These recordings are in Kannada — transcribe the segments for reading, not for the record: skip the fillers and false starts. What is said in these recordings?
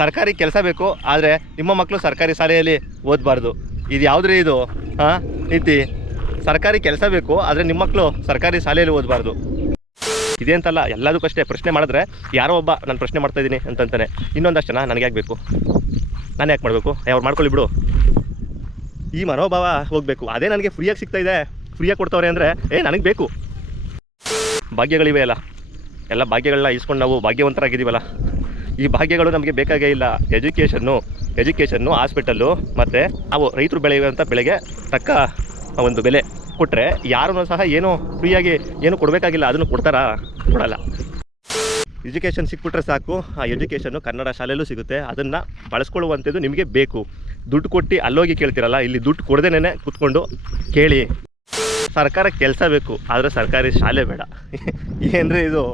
ಸರ್ಕಾರಿ ಕೆಲಸ ಬೇಕು, ಆದರೆ ನಿಮ್ಮ ಮಕ್ಕಳು ಸರ್ಕಾರಿ ಶಾಲೆಯಲ್ಲಿ ಓದಬಾರ್ದು. ಇದು ಯಾವುದ್ರಿ ಇದು ನೀತಿ? ಸರ್ಕಾರಿ ಕೆಲಸ ಬೇಕು, ಆದರೆ ನಿಮ್ಮ ಮಕ್ಕಳು ಸರ್ಕಾರಿ ಶಾಲೆಯಲ್ಲಿ ಓದಬಾರ್ದು. ಇದೇ ಅಂತಲ್ಲ, ಎಲ್ಲದಕ್ಕಷ್ಟೇ. ಪ್ರಶ್ನೆ ಮಾಡಿದ್ರೆ ಯಾರೋ ಒಬ್ಬ ನಾನು ಪ್ರಶ್ನೆ ಮಾಡ್ತಾಯಿದ್ದೀನಿ ಅಂತಂತಾನೆ, ಇನ್ನೊಂದಷ್ಟು ಜನ ನನಗೆ ಯಾಕೆ ಬೇಕು, ನಾನು ಯಾಕೆ ಮಾಡಬೇಕು, ಅವ್ರು ಮಾಡ್ಕೊಳ್ಳಿ ಬಿಡು, ಈ ಮನೋಭಾವ ಹೋಗಬೇಕು. ಅದೇ ನನಗೆ ಫ್ರೀಯಾಗಿ ಸಿಗ್ತಾಯಿದೆ, ಫ್ರೀಯಾಗಿ ಕೊಡ್ತವ್ರೆ ಅಂದರೆ ನನಗೆ ಬೇಕು. ಭಾಗ್ಯಗಳಿವೆ ಅಲ್ಲ, ಎಲ್ಲ ಭಾಗ್ಯಗಳನ್ನ ಇಸ್ಕೊಂಡು ನಾವು ಭಾಗ್ಯವಂತರಾಗಿದ್ದೀವಲ್ಲ. ಈ ಭಾಗ್ಯಗಳು ನಮಗೆ ಬೇಕಾಗೇ ಇಲ್ಲ. ಎಜುಕೇಷನ್ನು ಹಾಸ್ಪಿಟಲ್ಲು ಮತ್ತು ನಾವು ರೈತರು ಬೆಳೆಯುವಂಥ ಬೆಳೆಗೆ ತಕ್ಕ ಒಂದು ಬೆಲೆ ಕೊಟ್ಟರೆ ಯಾರೂ ಸಹ ಏನೂ ಫ್ರೀಯಾಗಿ ಏನು ಕೊಡಬೇಕಾಗಿಲ್ಲ. ಅದನ್ನು ಕೊಡ್ತಾರಾ? ಕೊಡಲ್ಲ. ಎಜುಕೇಷನ್ ಸಿಕ್ಬಿಟ್ರೆ ಸಾಕು. ಆ ಎಜುಕೇಷನ್ನು ಕನ್ನಡ ಶಾಲೆಯಲ್ಲೂ ಸಿಗುತ್ತೆ. ಅದನ್ನು ಬಳಸ್ಕೊಳ್ಳುವಂಥದ್ದು ನಿಮಗೆ ಬೇಕು. ದುಡ್ಡು ಕೊಟ್ಟು ಅಲ್ಲೋಗಿ ಕೇಳ್ತಿರಲ್ಲ, ಇಲ್ಲಿ ದುಡ್ಡು ಕೊಡದೇನೆ ಕೂತ್ಕೊಂಡು ಕೇಳಿ. ಸರ್ಕಾರ ಕೆಲಸ ಬೇಕು, ಆದರೆ ಸರ್ಕಾರಿ ಶಾಲೆ ಬೇಡ. ಏನ್ರಿ ಇದು?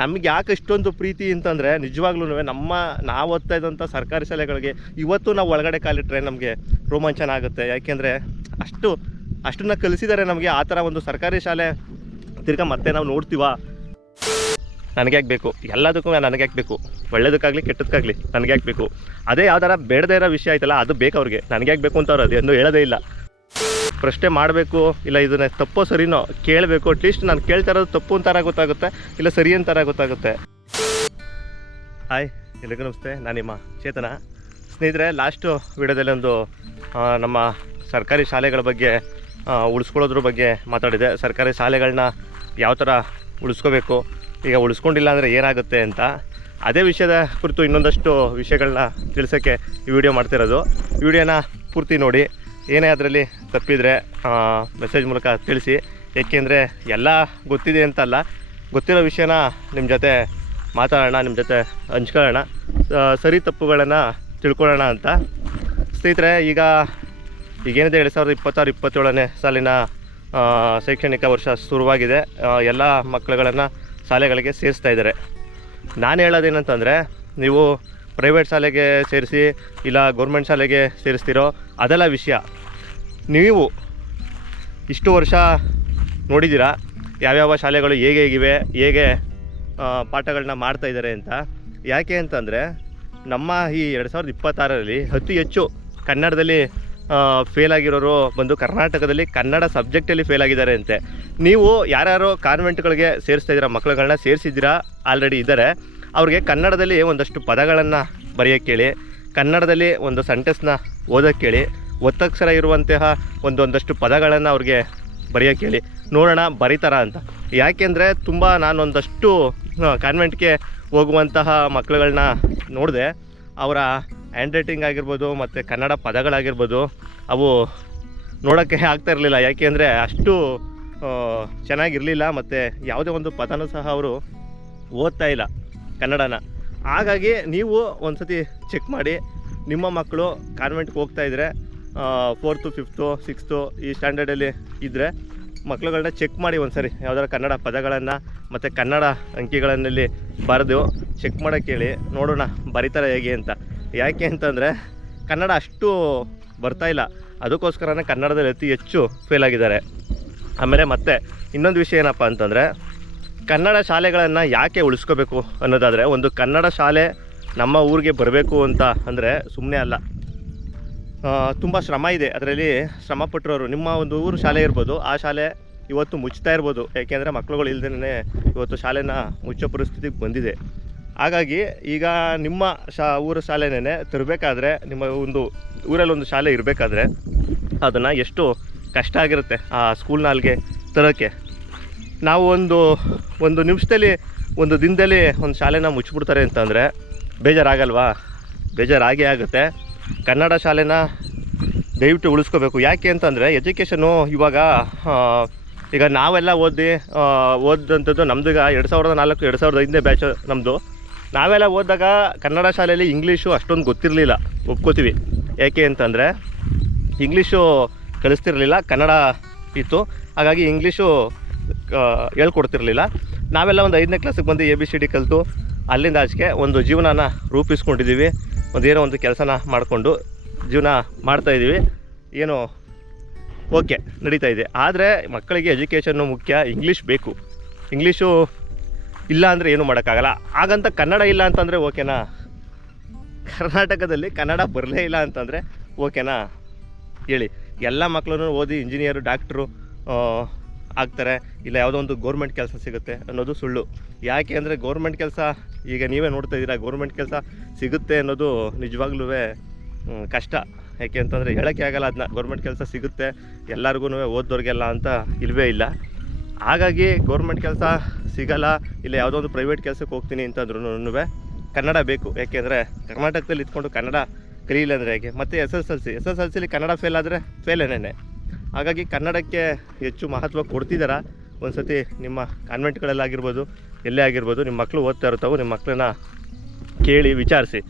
ನಮಗೆ ಯಾಕೆ ಇಷ್ಟೊಂದು ಪ್ರೀತಿ ಅಂತಂದರೆ, ನಿಜವಾಗ್ಲೂ ನಾವು ಓದ್ತಾ ಇದ್ದಂಥ ಸರ್ಕಾರಿ ಶಾಲೆಗಳಿಗೆ ಇವತ್ತು ನಾವು ಒಳಗಡೆ ಕಾಲಿಟ್ರೆ ನಮಗೆ ರೋಮಾಂಚನ ಆಗುತ್ತೆ. ಯಾಕೆಂದರೆ ಅಷ್ಟನ್ನು ಕಲಿಸಿದ್ದಾರೆ ನಮಗೆ. ಆ ಥರ ಒಂದು ಸರ್ಕಾರಿ ಶಾಲೆ ತಿರ್ಗಾ ಮತ್ತೆ ನಾವು ನೋಡ್ತೀವ. ನನಗೆ ಯಾಕೆ ಬೇಕು? ಎಲ್ಲದಕ್ಕೂ ನನಗೆ ಯಾಕೆ ಬೇಕು? ಒಳ್ಳೇದಕ್ಕಾಗಲಿ ಕೆಟ್ಟದಕ್ಕಾಗಲಿ ನನಗೆ ಯಾಕೆ ಬೇಕು? ಅದೇ ಯಾವ್ದಾರ ಬೇಡದೇ ಇರೋ ವಿಷಯ ಆಯ್ತಲ್ಲ, ಅದು ಬೇಕು ಅವ್ರಿಗೆ. ನನಗೆ ಯಾಕೆ ಬೇಕು ಅಂತ ಅವ್ರು ಅದನ್ನು ಹೇಳೋದೇ ಇಲ್ಲ. ಪ್ರಶ್ನೆ ಮಾಡಬೇಕು, ಇಲ್ಲ ಇದನ್ನ ತಪ್ಪೋ ಸರಿನೋ ಕೇಳಬೇಕು. ಅಟ್ಲೀಸ್ಟ್ ನಾನು ಕೇಳ್ತಾ ಇರೋದು ತಪ್ಪು ಅಂತಾರ ಗೊತ್ತಾಗುತ್ತೆ, ಇಲ್ಲ ಸರಿ ಅಂತಾರ ಗೊತ್ತಾಗುತ್ತೆ. ಹಾಯ್, ಎಲ್ಲರಿಗೂ ನಮಸ್ತೆ. ನಾನು ನಿಮ್ಮ ಚೇತನ. ಸ್ನೇಹಿತರೆ, ಲಾಸ್ಟು ವಿಡಿಯೋದಲ್ಲಿ ಒಂದು ನಮ್ಮ ಸರ್ಕಾರಿ ಶಾಲೆಗಳ ಬಗ್ಗೆ ಉಳಿಸ್ಕೊಳ್ಳೋದ್ರ ಬಗ್ಗೆ ಮಾತಾಡಿದೆ. ಸರ್ಕಾರಿ ಶಾಲೆಗಳನ್ನ ಯಾವ ಥರ ಉಳಿಸ್ಕೋಬೇಕು, ಈಗ ಉಳಿಸ್ಕೊಂಡಿಲ್ಲ ಅಂದರೆ ಏನಾಗುತ್ತೆ ಅಂತ. ಅದೇ ವಿಷಯದ ಕುರಿತು ಇನ್ನೊಂದಷ್ಟು ವಿಷಯಗಳನ್ನ ತಿಳಿಸೋಕ್ಕೆ ಈ ವಿಡಿಯೋ ಮಾಡ್ತಿರೋದು. ಈ ವಿಡಿಯೋನ ಪೂರ್ತಿ ನೋಡಿ. ಏನೇ ಅದರಲ್ಲಿ ತಪ್ಪಿದರೆ ಮೆಸೇಜ್ ಮೂಲಕ ತಿಳಿಸಿ. ಏಕೆಂದರೆ ಎಲ್ಲ ಗೊತ್ತಿದೆ ಅಂತಲ್ಲ, ಗೊತ್ತಿರೋ ವಿಷಯನ ನಿಮ್ಮ ಜೊತೆ ಮಾತಾಡೋಣ, ನಿಮ್ಮ ಜೊತೆ ಹಂಚ್ಕೊಳ್ಳೋಣ, ಸರಿ ತಪ್ಪುಗಳನ್ನು ತಿಳ್ಕೊಳ್ಳೋಣ ಅಂತ. ಸ್ನೇಹಿತರೆ, ಈಗೇನಿದೆ 2026-27ನೇ ಸಾಲಿನ ಶೈಕ್ಷಣಿಕ ವರ್ಷ ಶುರುವಾಗಿದೆ. ಎಲ್ಲ ಮಕ್ಕಳುಗಳನ್ನು ಶಾಲೆಗಳಿಗೆ ಸೇರಿಸ್ತಾ ಇದ್ದಾರೆ. ನಾನು ಹೇಳೋದೇನಂತಂದರೆ, ನೀವು ಪ್ರೈವೇಟ್ ಶಾಲೆಗೆ ಸೇರಿಸಿ ಇಲ್ಲ ಗೌರ್ಮೆಂಟ್ ಶಾಲೆಗೆ ಸೇರಿಸ್ತಿರೋ ಅದೆಲ್ಲ ವಿಷಯ. ನೀವು ಇಷ್ಟು ವರ್ಷ ನೋಡಿದ್ದೀರಾ ಯಾವ್ಯಾವ ಶಾಲೆಗಳು ಹೇಗಿವೆ, ಹೇಗೆ ಪಾಠಗಳನ್ನ ಮಾಡ್ತಾಯಿದ್ದಾರೆ ಅಂತ. ಯಾಕೆ ಅಂತಂದರೆ, ನಮ್ಮ ಈ 2026ರಲ್ಲಿ ಅತಿ ಹೆಚ್ಚು ಕನ್ನಡದಲ್ಲಿ ಫೇಲ್ ಆಗಿರೋರು ಬಂದು ಕರ್ನಾಟಕದಲ್ಲಿ ಕನ್ನಡ ಸಬ್ಜೆಕ್ಟಲ್ಲಿ ಫೇಲ್ ಆಗಿದ್ದಾರೆ ಅಂತೆ. ನೀವು ಯಾರ್ಯಾರೋ ಕಾನ್ವೆಂಟ್ಗಳಿಗೆ ಸೇರಿಸ್ತಾ ಇದ್ದೀರಾ, ಮಕ್ಕಳುಗಳನ್ನ ಸೇರಿಸಿದ್ದೀರಾ, ಆಲ್ರೆಡಿ ಇದ್ದಾರೆ. ಅವ್ರಿಗೆ ಕನ್ನಡದಲ್ಲಿ ಒಂದಷ್ಟು ಪದಗಳನ್ನು ಬರೆಯೋಕ್ಕೆ ಹೇಳಿ, ಕನ್ನಡದಲ್ಲಿ ಒಂದು ಸೆಂಟೆನ್ಸ್ನ ಓದೋಕ್ಕೆ ಹೇಳಿ, ಒತ್ತಕ್ಷರ ಇರುವಂತಹ ಒಂದೊಂದಷ್ಟು ಪದಗಳನ್ನು ಅವ್ರಿಗೆ ಬರೆಯೋಕ್ಕೆ ಹೇಳಿ, ನೋಡೋಣ ಬರೀತಾರ ಅಂತ. ಯಾಕೆಂದರೆ ನಾನೊಂದಷ್ಟು ಕಾನ್ವೆಂಟ್ಗೆ ಹೋಗುವಂತಹ ಮಕ್ಕಳುಗಳನ್ನ ನೋಡಿದೆ. ಅವರ ಹ್ಯಾಂಡ್ ರೈಟಿಂಗ್ ಆಗಿರ್ಬೋದು ಮತ್ತು ಕನ್ನಡ ಪದಗಳಾಗಿರ್ಬೋದು, ಅವು ನೋಡೋಕ್ಕೆ ಆಗ್ತಾ ಇರಲಿಲ್ಲ. ಯಾಕೆಂದರೆ ಅಷ್ಟು ಚೆನ್ನಾಗಿರಲಿಲ್ಲ. ಮತ್ತು ಯಾವುದೇ ಒಂದು ಪದನೂ ಸಹ ಅವರು ಓದ್ತಾ ಇಲ್ಲ ಕನ್ನಡನ. ಹಾಗಾಗಿ ನೀವು ಒಂದು ಸತಿ ಚೆಕ್ ಮಾಡಿ. ನಿಮ್ಮ ಮಕ್ಕಳು ಕಾನ್ವೆಂಟ್ಗೆ ಹೋಗ್ತಾಯಿದ್ರೆ 4th, 5th, 6th ಈ ಸ್ಟ್ಯಾಂಡರ್ಡಲ್ಲಿ ಇದ್ದರೆ ಮಕ್ಕಳುಗಳನ್ನ ಚೆಕ್ ಮಾಡಿ ಒಂದು ಸರಿ. ಯಾವುದಾದ್ರು ಕನ್ನಡ ಪದಗಳನ್ನು ಮತ್ತು ಕನ್ನಡ ಅಂಕಿಗಳನ್ನಲ್ಲಿ ಬರೆದು ಚೆಕ್ ಮಾಡೋಕ್ಕೆ ಹೇಳಿ, ನೋಡೋಣ ಬರೀತಾರೆ ಹೇಗೆ ಅಂತ. ಯಾಕೆ ಅಂತಂದರೆ ಕನ್ನಡ ಅಷ್ಟು ಬರ್ತಾಯಿಲ್ಲ, ಅದಕ್ಕೋಸ್ಕರನೇ ಕನ್ನಡದಲ್ಲಿ ಅತಿ ಹೆಚ್ಚು ಫೇಲ್ ಆಗಿದ್ದಾರೆ. ಆಮೇಲೆ ಮತ್ತೆ ಇನ್ನೊಂದು ವಿಷಯ ಏನಪ್ಪ ಅಂತಂದರೆ, ಕನ್ನಡ ಶಾಲೆಗಳನ್ನು ಯಾಕೆ ಉಳಿಸ್ಕೋಬೇಕು ಅನ್ನೋದಾದರೆ, ಒಂದು ಕನ್ನಡ ಶಾಲೆ ನಮ್ಮ ಊರಿಗೆ ಬರಬೇಕು ಅಂತ ಅಂದರೆ ಸುಮ್ಮನೆ ಅಲ್ಲ, ತುಂಬ ಶ್ರಮ ಇದೆ. ಅದರಲ್ಲಿ ಶ್ರಮಪಟ್ಟರೋರು, ನಿಮ್ಮ ಒಂದು ಊರು ಶಾಲೆ ಇರ್ಬೋದು, ಆ ಶಾಲೆ ಇವತ್ತು ಮುಚ್ತಾ ಇರ್ಬೋದು. ಯಾಕೆಂದರೆ ಮಕ್ಕಳುಗಳು ಇಲ್ಲದೇ ಇವತ್ತು ಶಾಲೆನ ಮುಚ್ಚೋ ಪರಿಸ್ಥಿತಿಗೆ ಬಂದಿದೆ. ಹಾಗಾಗಿ ಈಗ ನಿಮ್ಮ ಊರು ಶಾಲೆನೇ ತರಬೇಕಾದ್ರೆ, ನಿಮ್ಮ ಒಂದು ಊರಲ್ಲಿ ಒಂದು ಶಾಲೆ ಇರಬೇಕಾದ್ರೆ ಅದನ್ನು ಎಷ್ಟು ಕಷ್ಟ ಆಗಿರುತ್ತೆ ಆ ಸ್ಕೂಲ್ನ ಅಲ್ಲಿಗೆ ತರೋಕ್ಕೆ. ನಾವು ಒಂದು ನಿಮಿಷದಲ್ಲಿ, ಒಂದು ದಿನದಲ್ಲಿ ಒಂದು ಶಾಲೆನ ಮುಚ್ಚಿಬಿಡ್ತಾರೆ ಅಂತಂದರೆ ಬೇಜಾರಾಗಲ್ವಾ? ಬೇಜಾರಾಗೇ ಆಗುತ್ತೆ. ಕನ್ನಡ ಶಾಲೆನ ದಯವಿಟ್ಟು ಉಳಿಸ್ಕೋಬೇಕು. ಯಾಕೆ ಅಂತಂದರೆ ಎಜುಕೇಷನು ಈಗ ನಾವೆಲ್ಲ ಓದಂಥದ್ದು ನಮ್ಮದು 2004, 2005ನೇ ಬ್ಯಾಚ್ ನಮ್ಮದು. ನಾವೆಲ್ಲ ಓದಿದಾಗ ಕನ್ನಡ ಶಾಲೆಯಲ್ಲಿ ಇಂಗ್ಲೀಷು ಅಷ್ಟೊಂದು ಗೊತ್ತಿರಲಿಲ್ಲ, ಒಪ್ಕೋತೀವಿ. ಯಾಕೆ ಅಂತಂದರೆ ಇಂಗ್ಲೀಷು ಕಲಿಸ್ತಿರಲಿಲ್ಲ, ಕನ್ನಡ ಇತ್ತು. ಹಾಗಾಗಿ ಇಂಗ್ಲೀಷು ಹೇಳ್ಕೊಡ್ತಿರಲಿಲ್ಲ. ನಾವೆಲ್ಲ ಒಂದು 5ನೇ ಕ್ಲಾಸಿಗೆ ಬಂದು ABCD ಕಲಿತು ಅಲ್ಲಿಂದ ಆಚೆಗೆ ಒಂದು ಜೀವನನ ರೂಪಿಸ್ಕೊಂಡಿದ್ದೀವಿ. ಏನೋ ಒಂದು ಕೆಲಸನ ಮಾಡಿಕೊಂಡು ಜೀವನ ಮಾಡ್ತಾಯಿದ್ದೀವಿ. ಏನೋ ಓಕೆ ನಡೀತಾ ಇದೆ. ಆದರೆ ಮಕ್ಕಳಿಗೆ ಎಜುಕೇಷನ್ನು ಮುಖ್ಯ. ಇಂಗ್ಲೀಷ್ ಬೇಕು. ಇಂಗ್ಲೀಷು ಇಲ್ಲ ಅಂದರೆ ಏನೂ ಮಾಡೋಕ್ಕಾಗಲ್ಲ. ಹಾಗಂತ ಕನ್ನಡ ಇಲ್ಲ ಅಂತಂದರೆ ಓಕೆನಾ? ಕರ್ನಾಟಕದಲ್ಲಿ ಕನ್ನಡ ಬರಲೇ ಇಲ್ಲ ಅಂತಂದರೆ ಓಕೆನಾ ಹೇಳಿ? ಎಲ್ಲ ಮಕ್ಕಳನ್ನು ಓದಿ ಇಂಜಿನಿಯರು ಡಾಕ್ಟ್ರು ಆಗ್ತಾರೆ, ಇಲ್ಲ ಯಾವುದೋ ಒಂದು ಗೌರ್ಮೆಂಟ್ ಕೆಲಸ ಸಿಗುತ್ತೆ ಅನ್ನೋದು ಸುಳ್ಳು. ಯಾಕೆ ಅಂದರೆ ಗೌರ್ಮೆಂಟ್ ಕೆಲಸ ಈಗ ನೀವೇ ನೋಡ್ತಾ ಇದ್ದೀರಾ, ಗೌರ್ಮೆಂಟ್ ಕೆಲಸ ಸಿಗುತ್ತೆ ಅನ್ನೋದು ನಿಜವಾಗ್ಲೂ ಕಷ್ಟ. ಯಾಕೆ ಅಂತಂದರೆ ಹೇಳೋಕ್ಕೆ ಆಗಲ್ಲ ಅದನ್ನ, ಗೌರ್ಮೆಂಟ್ ಕೆಲಸ ಸಿಗುತ್ತೆ ಎಲ್ಲರಿಗೂ ಓದೋರಿಗೆಲ್ಲ ಅಂತ ಇಲ್ಲವೇ ಇಲ್ಲ. ಹಾಗಾಗಿ ಗೌರ್ಮೆಂಟ್ ಕೆಲಸ ಸಿಗಲ್ಲ, ಇಲ್ಲ ಯಾವುದೋ ಒಂದು ಪ್ರೈವೇಟ್ ಕೆಲಸಕ್ಕೆ ಹೋಗ್ತೀನಿ ಅಂತಂದ್ರೂ ಕನ್ನಡ ಬೇಕು. ಯಾಕೆಂದರೆ ಕರ್ನಾಟಕದಲ್ಲಿ ಇದ್ಕೊಂಡು ಕನ್ನಡ ಕಲಿಯಿಲ್ಲ ಅಂದರೆ ಹೇಗೆ? ಮತ್ತು ಎಸ್ ಎಸ್ ಎಲ್ ಸಿಲಿ ಕನ್ನಡ ಫೇಲ್ ಆದರೆ ಫೇಲೇನೇ. ಹಾಗಾಗಿ ಕನ್ನಡಕ್ಕೆ ಹೆಚ್ಚು ಮಹತ್ವ ಕೊಡ್ತಿದ್ದಾರಾ? ಒಂದು ಸತಿ ನಿಮ್ಮ ಕಾನ್ವೆಂಟ್ಗಳಲ್ಲಾಗಿರ್ಬೋದು, ಎಲ್ಲೇ ಆಗಿರ್ಬೋದು, ನಿಮ್ಮ ಮಕ್ಕಳು ಓದ್ತಾ ಇರ್ತಾವೆ, ನಿಮ್ಮ ಮಕ್ಕಳನ್ನ ಕೇಳಿ ವಿಚಾರಿಸಿ.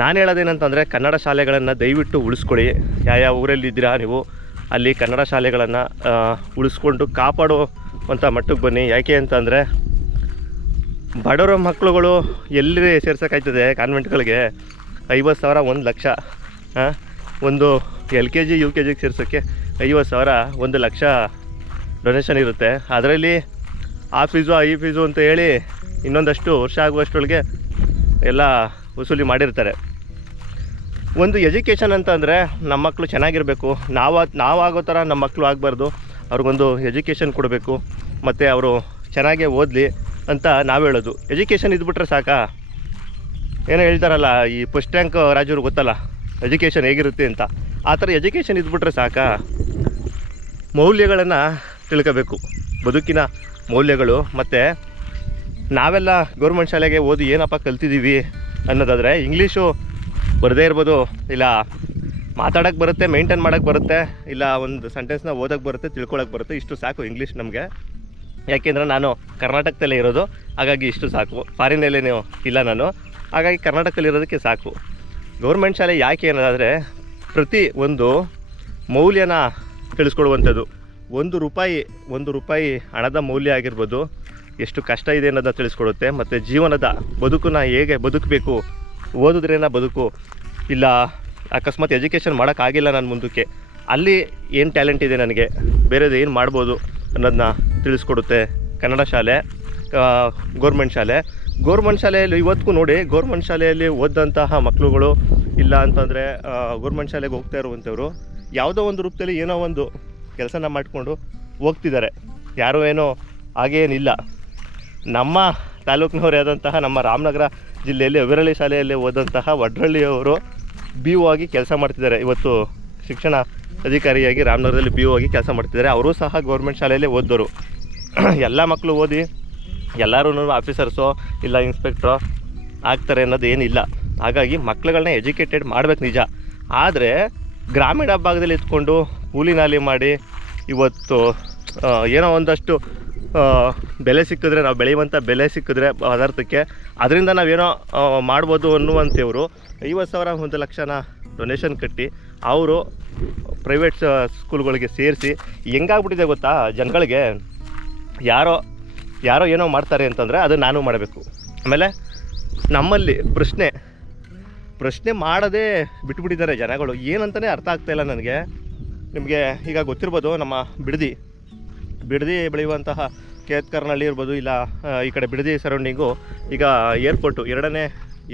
ನಾನು ಹೇಳೋದೇನಂತಂದರೆ ಕನ್ನಡ ಶಾಲೆಗಳನ್ನು ದಯವಿಟ್ಟು ಉಳಿಸ್ಕೊಳ್ಳಿ. ಯಾವ ಊರಲ್ಲಿದ್ದೀರಾ ನೀವು ಅಲ್ಲಿ ಕನ್ನಡ ಶಾಲೆಗಳನ್ನು ಉಳಿಸ್ಕೊಂಡು ಕಾಪಾಡುವಂಥ ಮಟ್ಟಕ್ಕೆ ಬನ್ನಿ. ಯಾಕೆ ಅಂತಂದರೆ ಬಡವರ ಮಕ್ಕಳುಗಳು ಎಲ್ಲಿ ಸೇರ್ಸೋಕ್ಕಾಯ್ತದೆ ಕಾನ್ವೆಂಟ್ಗಳಿಗೆ? 50,000 1 ಲಕ್ಷ, ಒಂದು LKG UKGಗೆ ಸೇರ್ಸೋಕ್ಕೆ 50,000 1 ಲಕ್ಷ ಡೊನೇಷನ್ ಇರುತ್ತೆ. ಅದರಲ್ಲಿ ಆ ಫೀಸು ಈ ಫೀಸು ಅಂತ ಹೇಳಿ ಇನ್ನೊಂದಷ್ಟು ವರ್ಷ ಆಗುವಷ್ಟರೊಳಗೆ ಎಲ್ಲ ವಸೂಲಿ ಮಾಡಿರ್ತಾರೆ. ಒಂದು ಎಜುಕೇಷನ್ ಅಂತಂದರೆ ನಮ್ಮ ಮಕ್ಕಳು ಚೆನ್ನಾಗಿರಬೇಕು, ನಾವಾಗೋ ಥರ ನಮ್ಮ ಮಕ್ಕಳು ಆಗಬಾರ್ದು. ಅವ್ರಿಗೊಂದು ಎಜುಕೇಷನ್ ಕೊಡಬೇಕು, ಮತ್ತು ಅವರು ಚೆನ್ನಾಗೇ ಓದಲಿ ಅಂತ ನಾವು ಹೇಳೋದು. ಎಜುಕೇಷನ್ ಇದ್ಬಿಟ್ರೆ ಸಾಕಾ? ಏನೋ ಹೇಳ್ತಾರಲ್ಲ, ಈ ಫಸ್ಟ್ ರ್ಯಾಂಕ್ ರಾಜರು ಗೊತ್ತಲ್ಲ ಎಜುಕೇಷನ್ ಹೇಗಿರುತ್ತೆ ಅಂತ, ಆ ಥರ ಎಜುಕೇಷನ್ ಇದ್ಬಿಟ್ರೆ ಸಾಕಾ? ಮೌಲ್ಯಗಳನ್ನು ತಿಳ್ಕೋಬೇಕು, ಬದುಕಿನ ಮೌಲ್ಯಗಳು. ಮತ್ತು ನಾವೆಲ್ಲ ಗೌರ್ಮೆಂಟ್ ಶಾಲೆಗೆ ಓದಿ ಏನಪ್ಪ ಕಲ್ತಿದ್ದೀವಿ ಅನ್ನೋದಾದರೆ, ಇಂಗ್ಲೀಷು ಬರದೇ ಇರ್ಬೋದು, ಇಲ್ಲ ಮಾತಾಡೋಕ್ಕೆ ಬರುತ್ತೆ, ಮೇಂಟೈನ್ ಮಾಡೋಕ್ಕೆ ಬರುತ್ತೆ, ಇಲ್ಲ ಒಂದು ಸೆಂಟೆನ್ಸ್ನ ಓದೋಕ್ಕೆ ಬರುತ್ತೆ, ತಿಳ್ಕೊಳಕ್ಕೆ ಬರುತ್ತೆ. ಇಷ್ಟು ಸಾಕು ಇಂಗ್ಲೀಷ್ ನಮಗೆ. ಯಾಕೆಂದರೆ ನಾನು ಕರ್ನಾಟಕದಲ್ಲೇ ಇರೋದು, ಹಾಗಾಗಿ ಇಷ್ಟು ಸಾಕು. ಫಾರಿನಲ್ಲೇನೂ ಇಲ್ಲ ನಾನು, ಹಾಗಾಗಿ ಕರ್ನಾಟಕದಲ್ಲಿ ಇರೋದಕ್ಕೆ ಸಾಕು. ಗೌರ್ಮೆಂಟ್ ಶಾಲೆ ಯಾಕೆ ಅನ್ನೋದಾದರೆ ಪ್ರತಿ ಒಂದು ಮೌಲ್ಯನ ತಿಳಿಸ್ಕೊಡುವಂಥದ್ದು. ಒಂದು ರೂಪಾಯಿ ಹಣದ ಮೌಲ್ಯ ಆಗಿರ್ಬೋದು, ಎಷ್ಟು ಕಷ್ಟ ಇದೆ ಅನ್ನೋದನ್ನ ತಿಳಿಸ್ಕೊಡುತ್ತೆ. ಮತ್ತು ಜೀವನದ ಬದುಕನ್ನ ಹೇಗೆ ಬದುಕಬೇಕು, ಓದಿದ್ರೇನ ಬದುಕು, ಇಲ್ಲ ಅಕಸ್ಮಾತ್ ಎಜುಕೇಷನ್ ಮಾಡೋಕ್ಕಾಗಿಲ್ಲ ನಾನು ಮುಂದಕ್ಕೆ, ಅಲ್ಲಿ ಏನು ಟ್ಯಾಲೆಂಟ್ ಇದೆ ನನಗೆ, ಬೇರೆದು ಏನು ಮಾಡ್ಬೋದು ಅನ್ನೋದನ್ನ ತಿಳಿಸ್ಕೊಡುತ್ತೆ ಕನ್ನಡ ಶಾಲೆ, ಗೌರ್ಮೆಂಟ್ ಶಾಲೆಯಲ್ಲಿ ಇವತ್ತಿಗೂ ನೋಡಿ, ಗೌರ್ಮೆಂಟ್ ಶಾಲೆಯಲ್ಲಿ ಓದಂತಹ ಮಕ್ಕಳುಗಳು ಇಲ್ಲ ಅಂತಂದರೆ ಗೌರ್ಮೆಂಟ್ ಶಾಲೆಗೆ ಹೋಗ್ತಾ ಇರುವಂಥವ್ರು ಯಾವುದೋ ಒಂದು ರೂಪದಲ್ಲಿ ಏನೋ ಒಂದು ಕೆಲಸನ ಮಾಡಿಕೊಂಡು ಹೋಗ್ತಿದ್ದಾರೆ. ಯಾರೂ ಏನೋ ಹಾಗೇನಿಲ್ಲ. ನಮ್ಮ ತಾಲೂಕಿನವರೇ ಆದಂತಹ ನಮ್ಮ ರಾಮನಗರ ಜಿಲ್ಲೆಯಲ್ಲಿ ಅವಿರಳ್ಳಿ ಶಾಲೆಯಲ್ಲಿ ಓದಂತಹ ವಡ್ರಳ್ಳಿಯವರು BO ಆಗಿ ಕೆಲಸ ಮಾಡ್ತಿದ್ದಾರೆ. ಇವತ್ತು ಶಿಕ್ಷಣ ಅಧಿಕಾರಿಯಾಗಿ ರಾಮನಗರದಲ್ಲಿ BO ಆಗಿ ಕೆಲಸ ಮಾಡ್ತಿದ್ದಾರೆ. ಅವರು ಸಹ ಗೌರ್ಮೆಂಟ್ ಶಾಲೆಯಲ್ಲೇ ಓದೋರು. ಎಲ್ಲ ಮಕ್ಕಳು ಓದಿ ಎಲ್ಲರೂ ಆಫೀಸರ್ಸೋ ಇಲ್ಲ ಇನ್ಸ್ಪೆಕ್ಟ್ರೋ ಆಗ್ತಾರೆ ಅನ್ನೋದು ಏನಿಲ್ಲ. ಹಾಗಾಗಿ ಮಕ್ಕಳುಗಳನ್ನ ಎಜುಕೇಟೆಡ್ ಮಾಡಬೇಕು ನಿಜ. ಆದರೆ ಗ್ರಾಮೀಣ ಭಾಗದಲ್ಲಿ ಇದ್ಕೊಂಡು ಕೂಲಿ ನಾಲಿ ಮಾಡಿ ಇವತ್ತು ಏನೋ ಒಂದಷ್ಟು ಬೆಲೆ ಸಿಕ್ಕಿದ್ರೆ, ನಾವು ಬೆಳೆಯುವಂಥ ಬೆಲೆ ಸಿಕ್ಕಿದ್ರೆ ಪದಾರ್ಥಕ್ಕೆ, ಅದರಿಂದ ನಾವೇನೋ ಮಾಡ್ಬೋದು ಅನ್ನುವಂಥವ್ರು 50,000 1 ಲಕ್ಷನ ಡೊನೇಷನ್ ಕಟ್ಟಿ ಅವರು ಪ್ರೈವೇಟ್ ಸ್ಕೂಲ್ಗಳಿಗೆ ಸೇರಿಸಿ ಹೆಂಗಾಗ್ಬಿಟ್ಟಿದೆ ಗೊತ್ತಾ ಜನಗಳಿಗೆ? ಯಾರೋ ಏನೋ ಮಾಡ್ತಾರೆ ಅಂತಂದರೆ ಅದು ನಾನು ಮಾಡಬೇಕು. ಆಮೇಲೆ ನಮ್ಮಲ್ಲಿ ಪ್ರಶ್ನೆ ಮಾಡದೇ ಬಿಟ್ಬಿಟ್ಟಿದ್ದಾರೆ ಜನಗಳು. ಏನಂತಲೇ ಅರ್ಥ ಆಗ್ತಾಯಿಲ್ಲ ನನಗೆ. ನಿಮಗೆ ಈಗ ಗೊತ್ತಿರ್ಬೋದು, ನಮ್ಮ ಬಿಡದಿ ಬೆಳೆಯುವಂತಹ ಕೇತ್ಕರ್ನಹಳ್ಳಿ ಇರ್ಬೋದು, ಇಲ್ಲ ಈ ಕಡೆ ಬಿಡದಿ ಸರೌಂಡಿಂಗು ಈಗ ಏರ್ಪೋರ್ಟು 2ನೇ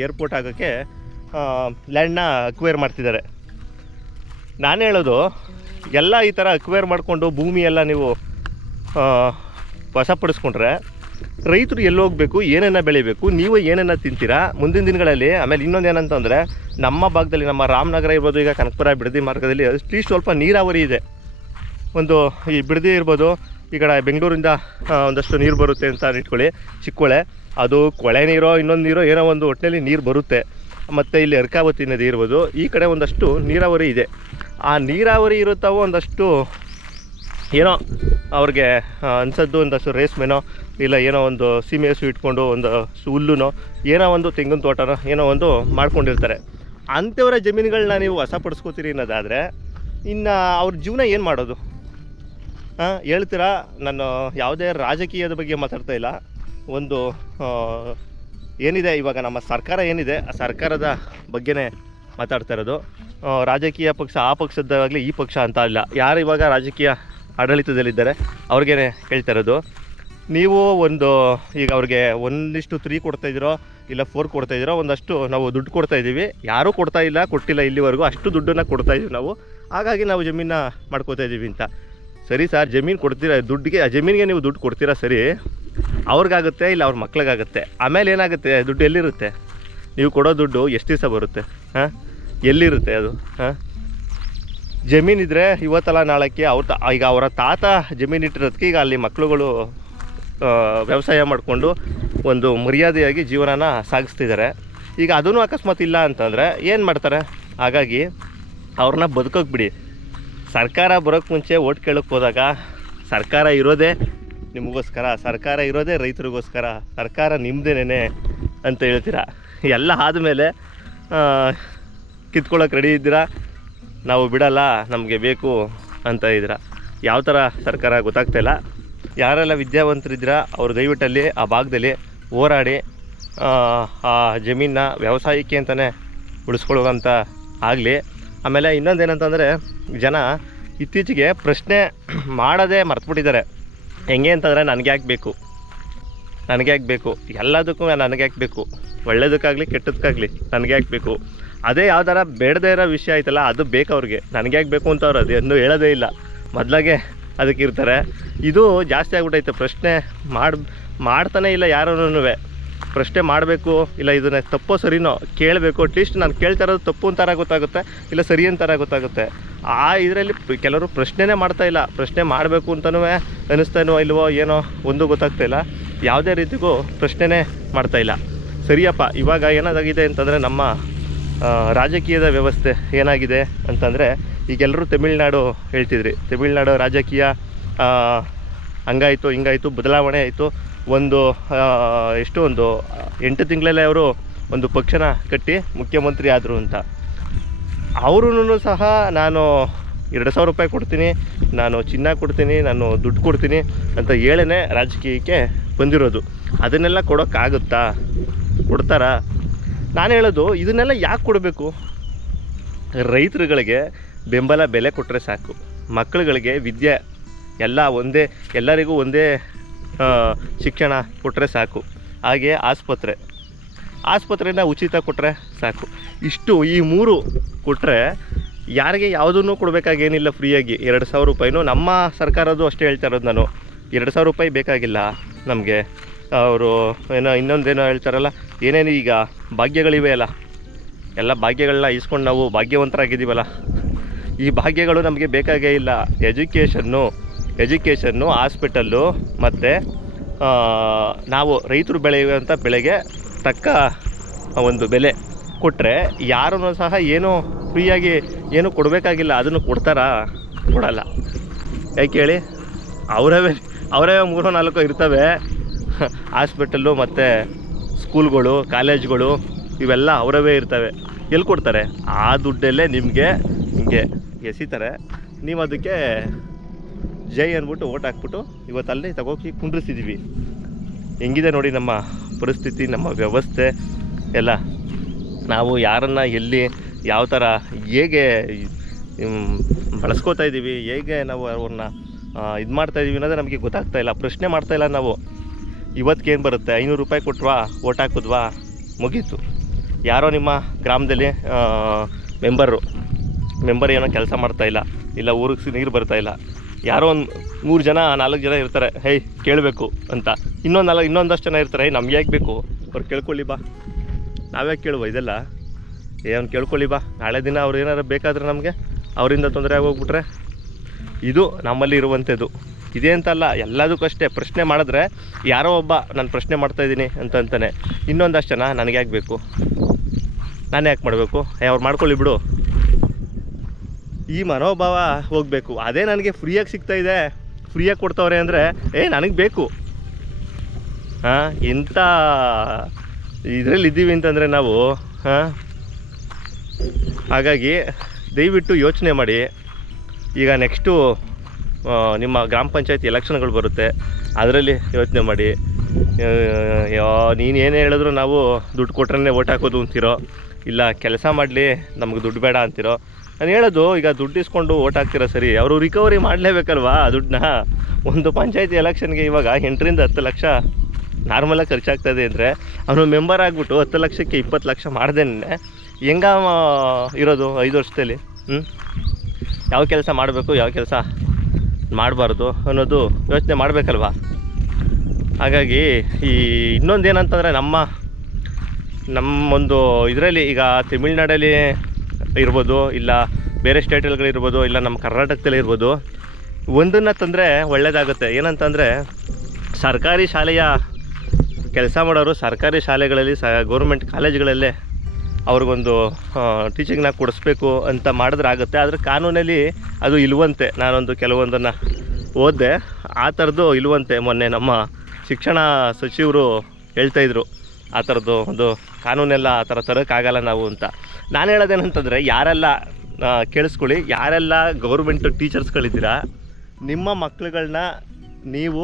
ಏರ್ಪೋರ್ಟ್ ಆಗೋಕ್ಕೆ ಲ್ಯಾಂಡ್ನ ಅಕ್ವೈರ್ ಮಾಡ್ತಿದ್ದಾರೆ. ನಾನು ಹೇಳೋದು, ಎಲ್ಲ ಈ ಥರ ಅಕ್ವೈರ್ ಮಾಡಿಕೊಂಡು ಭೂಮಿ ಎಲ್ಲ ನೀವು ವಶಪಡಿಸ್ಕೊಂಡ್ರೆ ರೈತರು ಎಲ್ಲಿ ಹೋಗಬೇಕು, ಏನೇನ ಬೆಳಿಬೇಕು, ನೀವು ಏನೇನ ತಿಂತೀರಾ ಮುಂದಿನ ದಿನಗಳಲ್ಲಿ. ಆಮೇಲೆ ಇನ್ನೊಂದು ಏನಂತಂದರೆ, ನಮ್ಮ ಭಾಗದಲ್ಲಿ ನಮ್ಮ ರಾಮನಗರ ಇರ್ಬೋದು, ಈಗ ಕನಕಪುರ ಬಿಡದಿ ಮಾರ್ಗದಲ್ಲಿ ಅಟ್ಲೀಸ್ಟ್ ಸ್ವಲ್ಪ ನೀರಾವರಿ ಇದೆ. ಒಂದು ಈ ಬಿಡದಿ ಇರ್ಬೋದು, ಈ ಕಡೆ ಬೆಂಗಳೂರಿಂದ ಒಂದಷ್ಟು ನೀರು ಬರುತ್ತೆ ಅಂತ ಇಟ್ಕೊಳ್ಳಿ, ಚಿಕ್ಕೋಳೆ, ಅದು ಕೊಳೆ ನೀರೋ ಇನ್ನೊಂದು ನೀರೋ ಏನೋ ಒಂದು ಒಟ್ಟಿನಲ್ಲಿ ನೀರು ಬರುತ್ತೆ. ಮತ್ತು ಇಲ್ಲಿ ಅರ್ಕಾವತಿ ನದಿ ಇರ್ಬೋದು, ಈ ಕಡೆ ಒಂದಷ್ಟು ನೀರಾವರಿ ಇದೆ. ಆ ನೀರಾವರಿ ಇರುತ್ತಾವೋ ಒಂದಷ್ಟು ಏನೋ ಅವ್ರಿಗೆ ಅನ್ಸದ್ದು, ಒಂದಷ್ಟು ರೇಷ್ಮೆನೋ ಇಲ್ಲ ಏನೋ ಒಂದು ಸೀಮೆ ಹಸು ಇಟ್ಕೊಂಡು ಒಂದು ಹುಲ್ಲುನೋ ಏನೋ ಒಂದು ತೆಂಗಿನ ತೋಟನೋ ಏನೋ ಒಂದು ಮಾಡ್ಕೊಂಡಿರ್ತಾರೆ. ಅಂಥವರ ಜಮೀನುಗಳನ್ನ ನೀವು ವಶಪಡಿಸ್ಕೋತೀರಿ ಅನ್ನೋದಾದರೆ ಇನ್ನು ಅವ್ರ ಜೀವನ ಏನು ಮಾಡೋದು? ಹೇಳ್ತೀರಾ? ನಾನು ಯಾವುದೇ ರಾಜಕೀಯದ ಬಗ್ಗೆ ಮಾತಾಡ್ತಾ ಇಲ್ಲ. ಒಂದು ಏನಿದೆ ಇವಾಗ ನಮ್ಮ ಸರ್ಕಾರ ಏನಿದೆ, ಆ ಸರ್ಕಾರದ ಬಗ್ಗೆನೇ ಮಾತಾಡ್ತಾ ಇರೋದು. ರಾಜಕೀಯ ಪಕ್ಷ ಆ ಪಕ್ಷದಾಗಲಿ ಈ ಪಕ್ಷ ಅಂತ ಇಲ್ಲ. ಯಾರು ಇವಾಗ ರಾಜಕೀಯ ಆಡಳಿತದಲ್ಲಿದ್ದಾರೆ ಅವ್ರಿಗೇ ಹೇಳ್ತಾ ಇರೋದು. ನೀವು ಒಂದು ಈಗ ಅವ್ರಿಗೆ ಒಂದಿಷ್ಟು 3 ಕೊಡ್ತಾಯಿದ್ದೀರೋ ಇಲ್ಲ 4 ಕೊಡ್ತಾಯಿದ್ದೀರೋ ಒಂದಷ್ಟು ನಾವು ದುಡ್ಡು ಕೊಡ್ತಾಯಿದ್ದೀವಿ. ಯಾರೂ ಕೊಟ್ಟಿಲ್ಲ ಇಲ್ಲಿವರೆಗೂ. ಅಷ್ಟು ದುಡ್ಡನ್ನು ಕೊಡ್ತಾಯಿದ್ದೀವಿ ನಾವು. ಹಾಗಾಗಿ ನಾವು ಜಮೀನ ಮಾಡ್ಕೋತಾ ಇದ್ದೀವಿ ಅಂತ. ಸರಿ ಸರ್, ಜಮೀನು ಕೊಡ್ತೀರಾ, ಜಮೀನಿಗೆ ನೀವು ದುಡ್ಡು ಕೊಡ್ತೀರಾ ಸರಿ, ಅವ್ರಿಗಾಗುತ್ತೆ ಇಲ್ಲ ಅವ್ರ ಮಕ್ಳಿಗಾಗುತ್ತೆ. ಆಮೇಲೆ ಏನಾಗುತ್ತೆ, ದುಡ್ಡು ಎಲ್ಲಿರುತ್ತೆ? ನೀವು ಕೊಡೋ ದುಡ್ಡು ಎಷ್ಟು ದಿವಸ ಬರುತ್ತೆ? ಎಲ್ಲಿರುತ್ತೆ ಅದು? ಜಮೀನಿದ್ರೆ ಇವತ್ತಲ್ಲ ನಾಳಕ್ಕೆ ಈಗ ಅವರ ತಾತ ಜಮೀನಿಟ್ಟಿರೋದಕ್ಕೆ ಈಗ ಅಲ್ಲಿ ಮಕ್ಕಳುಗಳು ವ್ಯವಸಾಯ ಮಾಡಿಕೊಂಡು ಒಂದು ಮರ್ಯಾದೆಯಾಗಿ ಜೀವನನ ಸಾಗಿಸ್ತಿದ್ದಾರೆ. ಈಗ ಅದೂ ಅಕಸ್ಮಾತ್ ಇಲ್ಲ ಅಂತಂದರೆ ಏನು ಮಾಡ್ತಾರೆ? ಹಾಗಾಗಿ ಅವ್ರನ್ನ ಬದುಕೋಕೆ ಬಿಡಿ. ಸರ್ಕಾರ ಬರೋಕ್ಕೆ ಮುಂಚೆ ಓಟ್ ಕೇಳೋಕ್ಕೆ ಹೋದಾಗ ಸರ್ಕಾರ ಇರೋದೇ ನಿಮಗೋಸ್ಕರ, ಸರ್ಕಾರ ಇರೋದೇ ರೈತರಿಗೋಸ್ಕರ, ಸರ್ಕಾರ ನಿಮ್ಮದೇನೇ ಅಂತ ಹೇಳ್ತೀರಾ. ಎಲ್ಲ ಆದಮೇಲೆ ಕಿತ್ಕೊಳ್ಳೋಕೆ ರೆಡಿ ಇದ್ದೀರಾ, ನಾವು ಬಿಡಲ್ಲ ನಮಗೆ ಬೇಕು ಅಂತ ಇದ್ದೀರಾ. ಯಾವ ಥರ ಸರ್ಕಾರ ಗೊತ್ತಾಗ್ತಾಯಿಲ್ಲ. ಯಾರೆಲ್ಲ ವಿದ್ಯಾವಂತರಿದ್ದೀರಾ ಅವರು ದಯವಿಟ್ಟಲ್ಲಿ ಆ ಭಾಗದಲ್ಲಿ ಹೋರಾಡಿ ಆ ಜಮೀನನ್ನ ವ್ಯವಸಾಯಕ್ಕೆ ಅಂತಲೇ ಉಳಿಸ್ಕೊಳ್ಳುವಂಥ ಆಗಲಿ. ಆಮೇಲೆ ಇನ್ನೊಂದೇನಂತಂದರೆ, ಜನ ಇತ್ತೀಚೆಗೆ ಪ್ರಶ್ನೆ ಮಾಡೋದೇ ಮರ್ತುಬಿಟ್ಟಿದ್ದಾರೆ. ಹೆಂಗೆ ಅಂತಂದರೆ, ನನಗೆ ಯಾಕೆ ಬೇಕು, ಎಲ್ಲದಕ್ಕೂ ನನಗೆ ಯಾಕೆ ಬೇಕು, ಒಳ್ಳೇದಕ್ಕಾಗಲಿ ಕೆಟ್ಟದಕ್ಕಾಗಲಿ ನನಗೆ ಯಾಕೆ ಬೇಕು. ಅದೇ ಯಾವ್ದಾರ ಬೇಡದೇ ಇರೋ ವಿಷಯ ಆಯ್ತಲ್ಲ, ಅದು ಬೇಕು ಅವ್ರಿಗೆ. ನನಗೆ ಯಾಕೆ ಬೇಕು ಅಂತ ಅವ್ರು ಅದನ್ನು ಹೇಳೋದೇ ಇಲ್ಲ, ಮೊದಲಾಗೆ ಅದಕ್ಕೆ ಇರ್ತಾರೆ. ಇದು ಜಾಸ್ತಿ ಆಗ್ಬಿಟ್ಟೈತೆ. ಪ್ರಶ್ನೆ ಮಾಡ್ತಾನೆ ಇಲ್ಲ ಯಾರೂ. ಪ್ರಶ್ನೆ ಮಾಡಬೇಕು, ಇಲ್ಲ ಇದನ್ನ ತಪ್ಪೋ ಸರಿನೋ ಕೇಳಬೇಕು. ಅಟ್ಲೀಸ್ಟ್ ನಾನು ಕೇಳ್ತಾ ಇರೋದು ತಪ್ಪು ಅಂತಾರ ಗೊತ್ತಾಗುತ್ತೆ, ಇಲ್ಲ ಸರಿ ಅಂತಾರ ಗೊತ್ತಾಗುತ್ತೆ. ಆ ಇದರಲ್ಲಿ ಕೆಲವರು ಪ್ರಶ್ನೆನೇ ಮಾಡ್ತಾಯಿಲ್ಲ. ಪ್ರಶ್ನೆ ಮಾಡಬೇಕು ಅಂತನೂ ಅನ್ನಿಸ್ತಾನೋ ಇಲ್ವೋ ಏನೋ ಒಂದು ಗೊತ್ತಾಗ್ತಾಯಿಲ್ಲ. ಯಾವುದೇ ರೀತಿಗೂ ಪ್ರಶ್ನೆನೇ ಮಾಡ್ತಾಯಿಲ್ಲ. ಸರಿಯಪ್ಪ, ಇವಾಗ ಏನಾಗಿದೆ ಅಂತಂದರೆ, ನಮ್ಮ ರಾಜಕೀಯದ ವ್ಯವಸ್ಥೆ ಏನಾಗಿದೆ ಅಂತಂದರೆ, ಈಗೆಲ್ಲರೂ ತಮಿಳ್ನಾಡು ಹೇಳ್ತಿದ್ರಿ. ತಮಿಳ್ನಾಡು ರಾಜಕೀಯ ಹಂಗಾಯಿತು ಹಿಂಗಾಯಿತು, ಬದಲಾವಣೆ ಆಯಿತು. ಒಂದು 8 ತಿಂಗಳಲ್ಲೇ ಅವರು ಒಂದು ಪಕ್ಷನ ಕಟ್ಟಿ ಮುಖ್ಯಮಂತ್ರಿ ಆದರು ಅಂತ. ಅವ್ರೂ ಸಹ ನಾನು 2,000 ರೂಪಾಯಿ ಕೊಡ್ತೀನಿ, ನಾನು ಚಿನ್ನ ಕೊಡ್ತೀನಿ, ನಾನು ದುಡ್ಡು ಕೊಡ್ತೀನಿ ಅಂತ ಹೇಳೇ ರಾಜಕೀಯಕ್ಕೆ ಬಂದಿರೋದು. ಅದನ್ನೆಲ್ಲ ಕೊಡೋಕ್ಕಾಗುತ್ತಾ? ಕೊಡ್ತಾರಾ? ನಾನು ಹೇಳೋದು, ಇದನ್ನೆಲ್ಲ ಯಾಕೆ ಕೊಡಬೇಕು? ರೈತರುಗಳಿಗೆ ಬೆಂಬಲ ಬೆಲೆ ಕೊಟ್ಟರೆ ಸಾಕು. ಮಕ್ಕಳುಗಳಿಗೆ ವಿದ್ಯೆ ಎಲ್ಲ ಒಂದೇ, ಎಲ್ಲರಿಗೂ ಒಂದೇ ಶಿಕ್ಷಣ ಕೊಟ್ಟರೆ ಸಾಕು. ಹಾಗೆ ಆಸ್ಪತ್ರೆನ ಉಚಿತ ಕೊಟ್ಟರೆ ಸಾಕು. ಈ 3 ಕೊಟ್ಟರೆ ಯಾರಿಗೆ ಯಾವುದನ್ನು ಕೊಡಬೇಕಾಗೇನಿಲ್ಲ. ಫ್ರೀಯಾಗಿ 2,000 ರೂಪಾಯಿನೂ ನಮ್ಮ ಸರ್ಕಾರದ್ದು ಅಷ್ಟೇ ಹೇಳ್ತಾ ಇರೋದು ನಾನು. 2,000 ರೂಪಾಯಿ ಬೇಕಾಗಿಲ್ಲ ನಮಗೆ. ಅವರು ಇನ್ನೊಂದೇನೋ ಹೇಳ್ತಾರಲ್ಲ, ಏನೇನು ಈಗ ಭಾಗ್ಯಗಳಿವೆ ಅಲ್ಲ, ಎಲ್ಲ ಭಾಗ್ಯಗಳನ್ನ ಇಸ್ಕೊಂಡು ನಾವು ಭಾಗ್ಯವಂತರಾಗಿದ್ದೀವಲ್ಲ, ಈ ಭಾಗ್ಯಗಳು ನಮಗೆ ಬೇಕಾಗೇ ಇಲ್ಲ. ಎಜುಕೇಷನ್ನು ಹಾಸ್ಪಿಟಲ್ಲು ಮತ್ತು ನಾವು ರೈತರು ಬೆಳೆಯುವಂಥ ಬೆಳೆಗೆ ತಕ್ಕ ಒಂದು ಬೆಲೆ ಕೊಟ್ಟರೆ ಯಾರೂ ಸಹ ಏನೂ ಫ್ರೀಯಾಗಿ ಏನೂ ಕೊಡಬೇಕಾಗಿಲ್ಲ. ಅದನ್ನು ಕೊಡ್ತಾರಾ? ಕೊಡಲ್ಲ. ಯಾಕೆ ಹೇಳಿ? ಅವರೇ 3-4 ಇರ್ತವೆ ಹಾಸ್ಪಿಟಲ್ಲು ಮತ್ತು ಸ್ಕೂಲ್ಗಳು, ಕಾಲೇಜ್ಗಳು, ಇವೆಲ್ಲ ಅವರವೇ ಇರ್ತವೆ. ಎಲ್ಲಿ ಕೊಡ್ತಾರೆ? ಆ ದುಡ್ಡಲ್ಲೇ ನಿಮಗೆ ಹಿಂಗೆ ಎಸಿತಾರೆ. ನೀವು ಅದಕ್ಕೆ ಜೈ ಅಂದ್ಬಿಟ್ಟು ಓಟ್ ಹಾಕ್ಬಿಟ್ಟು ಇವತ್ತಲ್ಲಿ ತಗೋಕಿ ಕುಂಡ್ರಿಸಿದ್ದೀವಿ. ಹೆಂಗಿದೆ ನೋಡಿ ನಮ್ಮ ಪರಿಸ್ಥಿತಿ, ನಮ್ಮ ವ್ಯವಸ್ಥೆ ಎಲ್ಲ. ನಾವು ಯಾರನ್ನು ಎಲ್ಲಿ ಯಾವ ಥರ ಹೇಗೆ ಬಳಸ್ಕೋತಾ ಇದ್ದೀವಿ, ಹೇಗೆ ನಾವು ಅವ್ರನ್ನ ಇದು ಮಾಡ್ತಾಯಿದ್ದೀವಿ ಅನ್ನೋದೇ ನಮಗೆ ಗೊತ್ತಾಗ್ತಾಯಿಲ್ಲ. ಪ್ರಶ್ನೆ ಮಾಡ್ತಾಯಿಲ್ಲ ನಾವು. ಇವತ್ತಿಗೇನು ಬರುತ್ತೆ? 500 ರೂಪಾಯಿ ಕೊಟ್ವಾ, ಓಟ್ ಹಾಕಿದ್ವಾ, ಮುಗೀತು. ಯಾರೋ ನಿಮ್ಮ ಗ್ರಾಮದಲ್ಲಿ ಮೆಂಬರ್ ಏನೋ ಕೆಲಸ ಮಾಡ್ತಾಯಿಲ್ಲ, ಇಲ್ಲ ಊರಿಗೆ ನೀರು ಬರ್ತಾಯಿಲ್ಲ, ಯಾರೋ ಒಂದು 3 ಜನ 4 ಜನ ಇರ್ತಾರೆ, ಹೇ ಕೇಳಬೇಕು ಅಂತ. ಇನ್ನೊಂದಷ್ಟು ಜನ ಇರ್ತಾರೆ, ನಮ್ಗೆ ಯಾಕೆ ಬೇಕು, ಅವ್ರು ಕೇಳ್ಕೊಳ್ಳಿ ಬಾ, ನಾವ್ಯಾಕೆ ಕೇಳುವ ಇದೆಲ್ಲ, ಏನು ಕೇಳ್ಕೊಳ್ಳಿ ಬಾ, ನಾಳೆ ದಿನ ಅವ್ರು ಏನಾರು ಬೇಕಾದ್ರೆ ನಮಗೆ ಅವರಿಂದ ತೊಂದರೆ ಆಗೋಗ್ಬಿಟ್ರೆ. ಇದು ನಮ್ಮಲ್ಲಿ ಇರುವಂಥದ್ದು. ಇದೇ ಅಂತಲ್ಲ, ಎಲ್ಲದಕ್ಕೂ ಅಷ್ಟೇ. ಪ್ರಶ್ನೆ ಮಾಡಿದ್ರೆ ಯಾರೋ ಒಬ್ಬ ನಾನು ಪ್ರಶ್ನೆ ಮಾಡ್ತಾಯಿದ್ದೀನಿ ಅಂತಾನೆ, ಇನ್ನೊಂದಷ್ಟು ಜನ ನನಗೆ ಯಾಕೆ ಬೇಕು, ನಾನು ಯಾಕೆ ಮಾಡಬೇಕು, ಅವ್ರು ಮಾಡ್ಕೊಳ್ಳಿ ಬಿಡು, ಈ ಮನೋಭಾವ ಹೋಗಬೇಕು. ಅದೇ ನನಗೆ ಫ್ರೀಯಾಗಿ ಸಿಗ್ತಾಯಿದೆ, ಫ್ರೀಯಾಗಿ ಕೊಡ್ತವ್ರೆ ಅಂದರೆ ನನಗೆ ಬೇಕು. ಇಂಥ ಇದರಲ್ಲಿ ಇದ್ದೀವಿ ಅಂತಂದರೆ ನಾವು. ಹಾಗಾಗಿ ದಯವಿಟ್ಟು ಯೋಚನೆ ಮಾಡಿ. ಈಗ ನೆಕ್ಸ್ಟು ನಿಮ್ಮ ಗ್ರಾಮ ಪಂಚಾಯತಿ ಎಲೆಕ್ಷನ್ಗಳು ಬರುತ್ತೆ, ಅದರಲ್ಲಿ ಯೋಚನೆ ಮಾಡಿ. ನೀನು ಏನೇ ಹೇಳಿದ್ರು ನಾವು ದುಡ್ಡು ಕೊಟ್ರೇ ಓಟ್ ಹಾಕೋದು ಅಂತಿರೋ, ಇಲ್ಲ ಕೆಲಸ ಮಾಡಲಿ ನಮಗೆ ದುಡ್ಡು ಬೇಡ ಅಂತಿರೋ. ನಾನು ಹೇಳೋದು, ಈಗ ದುಡ್ಡು ಇಸ್ಕೊಂಡು ಓಟ್ ಹಾಕ್ತಿರೋ ಸರಿ, ಅವರು ರಿಕವರಿ ಮಾಡಲೇಬೇಕಲ್ವಾ ದುಡ್ಡನ್ನ. ಒಂದು ಪಂಚಾಯತಿ ಎಲೆಕ್ಷನ್ಗೆ ಇವಾಗ 8 ರಿಂದ 10 ಲಕ್ಷ ನಾರ್ಮಲಾಗಿ ಖರ್ಚಾಗ್ತದೆ ಅಂದರೆ ಅವನು ಮೆಂಬರ್ ಆಗಿಬಿಟ್ಟು 10 ಲಕ್ಷಕ್ಕೆ 20 ಲಕ್ಷ ಮಾಡ್ದೇನೆ ಹೆಂಗ ಇರೋದು 5 ವರ್ಷದಲ್ಲಿ? ಯಾವ ಕೆಲಸ ಮಾಡಬೇಕು, ಯಾವ ಕೆಲಸ ಮಾಡಬಾರ್ದು ಅನ್ನೋದು ಯೋಚನೆ ಮಾಡಬೇಕಲ್ವ. ಹಾಗಾಗಿ ಈ ಇನ್ನೊಂದು ಏನಂತಂದರೆ ನಮ್ಮೊಂದು ಇದರಲ್ಲಿ ಈಗ ತಮಿಳ್ನಾಡಲ್ಲಿ ಇರ್ಬೋದು, ಇಲ್ಲ ಬೇರೆ ಸ್ಟೇಟ್ಗಳಿರ್ಬೋದು, ಇಲ್ಲ ನಮ್ಮ ಕರ್ನಾಟಕದಲ್ಲಿ ಇರ್ಬೋದು, ಒಂದನ್ನು ತಂದರೆ ಒಳ್ಳೆಯದಾಗುತ್ತೆ. ಏನಂತಂದರೆ ಸರ್ಕಾರಿ ಶಾಲೆಯ ಕೆಲಸ ಮಾಡೋರು ಸರ್ಕಾರಿ ಶಾಲೆಗಳಲ್ಲಿ ಗೌರ್ಮೆಂಟ್ ಕಾಲೇಜುಗಳಲ್ಲೇ ಅವ್ರಿಗೊಂದು ಟೀಚಿಂಗ್ನ ಕೊಡಿಸ್ಬೇಕು ಅಂತ ಮಾಡಿದ್ರೆ ಆಗುತ್ತೆ. ಆದರೆ ಕಾನೂನಲ್ಲಿ ಅದು ಇಲ್ವಂತೆ. ನಾನೊಂದು ಕೆಲವೊಂದನ್ನು ಓದಿದೆ, ಆ ಥರದ್ದು ಇಲ್ವಂತೆ. ಮೊನ್ನೆ ನಮ್ಮ ಶಿಕ್ಷಣ ಸಚಿವರು ಹೇಳ್ತಾಯಿದ್ರು ಆ ಥರದ್ದು ಒಂದು ಕಾನೂನೆಲ್ಲ ಆ ಥರ ತರೋಕ್ಕಾಗಲ್ಲ ನಾವು ಅಂತ. ನಾನು ಹೇಳೋದೇನಂತಂದರೆ, ಯಾರೆಲ್ಲ ಕೇಳಿಸ್ಕೊಳ್ಳಿ, ಯಾರೆಲ್ಲ ಗೌರ್ಮೆಂಟ್ ಟೀಚರ್ಸ್ಗಳಿದ್ದೀರಾ, ನಿಮ್ಮ ಮಕ್ಳುಗಳನ್ನ ನೀವು